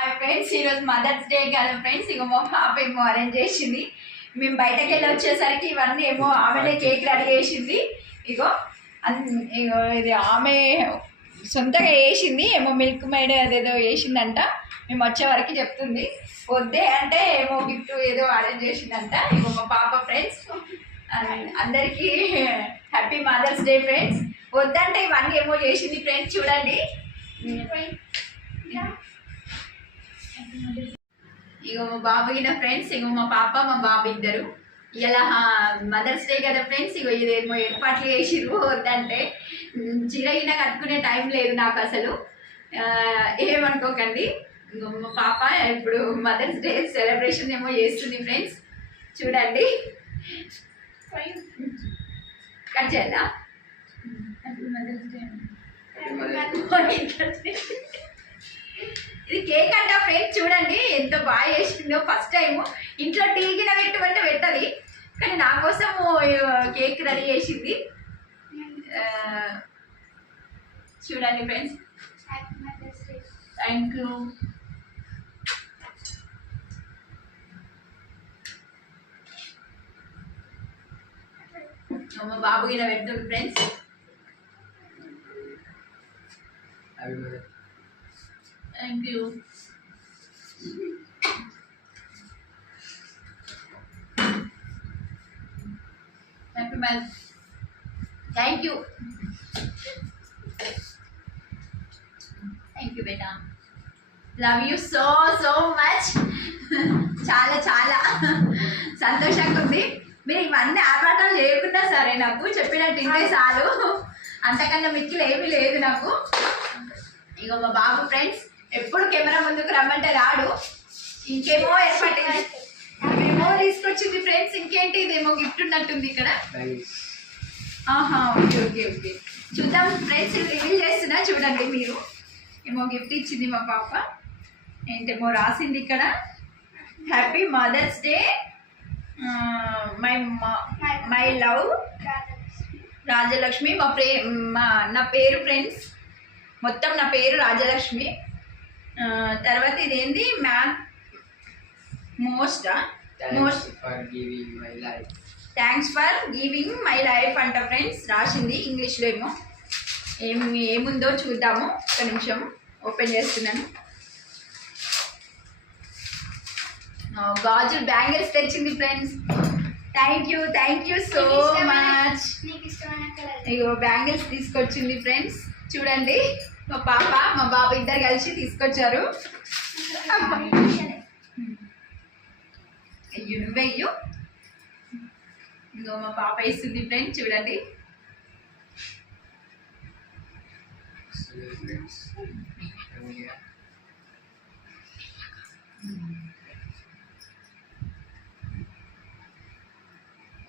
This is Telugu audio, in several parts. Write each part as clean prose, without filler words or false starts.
హాయ్ ఫ్రెండ్స్, ఈరోజు మదర్స్ డే కదా ఫ్రెండ్స్. ఇక మా పాప ఏమో అరేంజ్ చేసింది. మేము బయటకు వెళ్ళి వచ్చేసరికి ఇవన్నీ ఏమో ఆమెనే కేక్ రెడీ చేసింది. ఇగో ఇగో ఇది ఆమె సొంతగా వేసింది. ఏమో మిల్క్ మేడ్ అదేదో వేసిందంట. మేము వచ్చే వరకు చెప్తుంది. వద్దే అంటే ఏమో గిఫ్ట్ ఏదో అరేంజ్ చేసిందంట. ఇగో మా పాప ఫ్రెండ్స్ అందరికీ హ్యాపీ మదర్స్ డే ఫ్రెండ్స్. వద్దంటే ఇవన్నీ ఏమో చేసింది ఫ్రెండ్స్. చూడండి ఇగో మా బాబు అయిన ఫ్రెండ్స్. ఇగో మా పాప మా బాబు ఇద్దరు ఇలా మదర్స్ డే కదా ఫ్రెండ్స్. ఇగో ఇదేమో ఏర్పాట్లు చేసిరు. వద్దంటే చిరగిన కట్టుకునే టైం లేదు నాకు అసలు, ఏమనుకోకండి. ఇగో మా పాప ఇప్పుడు మదర్స్ డే సెలబ్రేషన్ ఏమో చేస్తుంది ఫ్రెండ్స్. చూడండి కట్ చేయాలా? ఇది కేక్ అంట ఫ్రెండ్స్. చూడండి ఎంత బాగా చేసిందో. ఫస్ట్ టైం ఇంట్లో టీ గిన పెట్టమంటే పెట్టది, కానీ నా కోసం కేక్ రెడీ చేసింది. చూడండి ఫ్రెండ్స్. Thank you. మా బాబు గిన పెడుతుంది friends. Thank you. Happy man. Thank you. Thank you, beta. Love you so much. చాలా చాలా సంతోషంగా ఉంది. మీరు ఇవన్నీ ఆర్భాటాలు చేయకుండా సరే, నాకు చెప్పినట్టు ఇంతే చాలు. అంతకన్నా మిక్కిలు ఏమీ లేదు నాకు. ఇగో మా బాబు ఫ్రెండ్స్ ఎప్పుడు కెమెరా ముందుకు రమ్మంటే రాడు. ఇంకేమో ఏర్పాటు ఏమో తీసుకొచ్చింది ఫ్రెండ్స్. ఇంకేంటి, ఇదేమో గిఫ్ట్ ఉన్నట్టుంది ఇక్కడ. ఆహా, ఓకే ఓకే ఓకే. చూద్దాం ఫ్రెండ్స్, రివీల్ చేస్తున్నా చూడండి మీరు. ఏమో గిఫ్ట్ ఇచ్చింది మా పాప. ఏంటేమో రాసింది ఇక్కడ, happy mother's day my love Rajalakshmi. నా పేరు ఫ్రెండ్స్, మొత్తం నా పేరు రాజలక్ష్మి. తర్వాత ఇదేంటి, thanks for giving my life అంట ఫ్రెండ్స్ రాసింది. ఇంగ్లీష్లో ఏముందో చూద్దాము. ఒక నిమిషం ఓపెన్ చేస్తున్నాను. గాజు బ్యాంగిల్స్ తెచ్చింది friends. Thank you so much. Ego bangles తీసుకొచ్చింది ఫ్రెండ్స్. చూడండి మా పాప మా బాబు ఇద్దరు కలిసి తీసుకొచ్చారు. అయ్యో నువ్వెయ్యు. ఇంకో మా పాప వేస్తుంది ఫ్రెండ్స్. చూడండి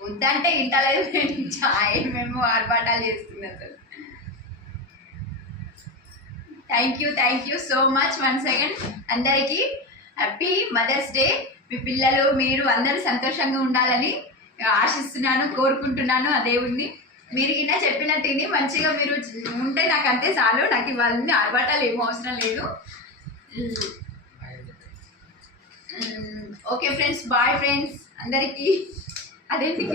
వద్దంటే ఇంటలేదు ఫ్రెండ్స్. మేము ఆర్భాటాలు చేస్తుంది అసలు. Thank you so much once again. అందరికీ హ్యాపీ మదర్స్ డే. మీ పిల్లలు మీరు అందరూ సంతోషంగా ఉండాలని ఆశిస్తున్నాను, కోరుకుంటున్నాను. ఆ దేవుణ్ణి మీరు కింద చెప్పినట్టు మంచిగా మీరు ఉంటే నాకు అంతే చాలు. నాకు ఇవాళ ఆర్భాటాలు ఏమో అవసరం లేదు. ఓకే ఫ్రెండ్స్, బాయ్ ఫ్రెండ్స్ అందరికీ. అదేంటి